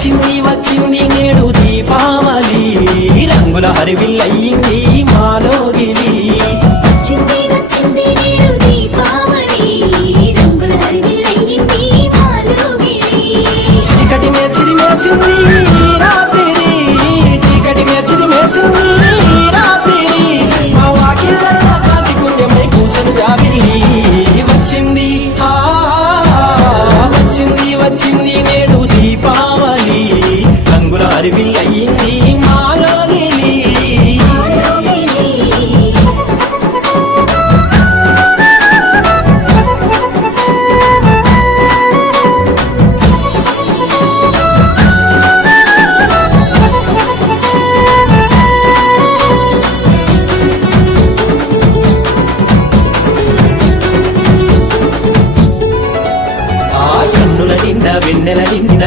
వచ్చింది వచ్చింది నేడు దీపావళి. రంగుల హరివిల్లయింది మాలోగిలి. వచ్చింది వచ్చింది నేడు దీపావళి. రంగుల హరివిల్లయింది మాలోగిలి. చీకటి మే చిరిమేసింది రాత్రి. చీకటి మే చిరిమేసింది అయింది ఆ కన్నుల నిండా వెన్నెల నిండిన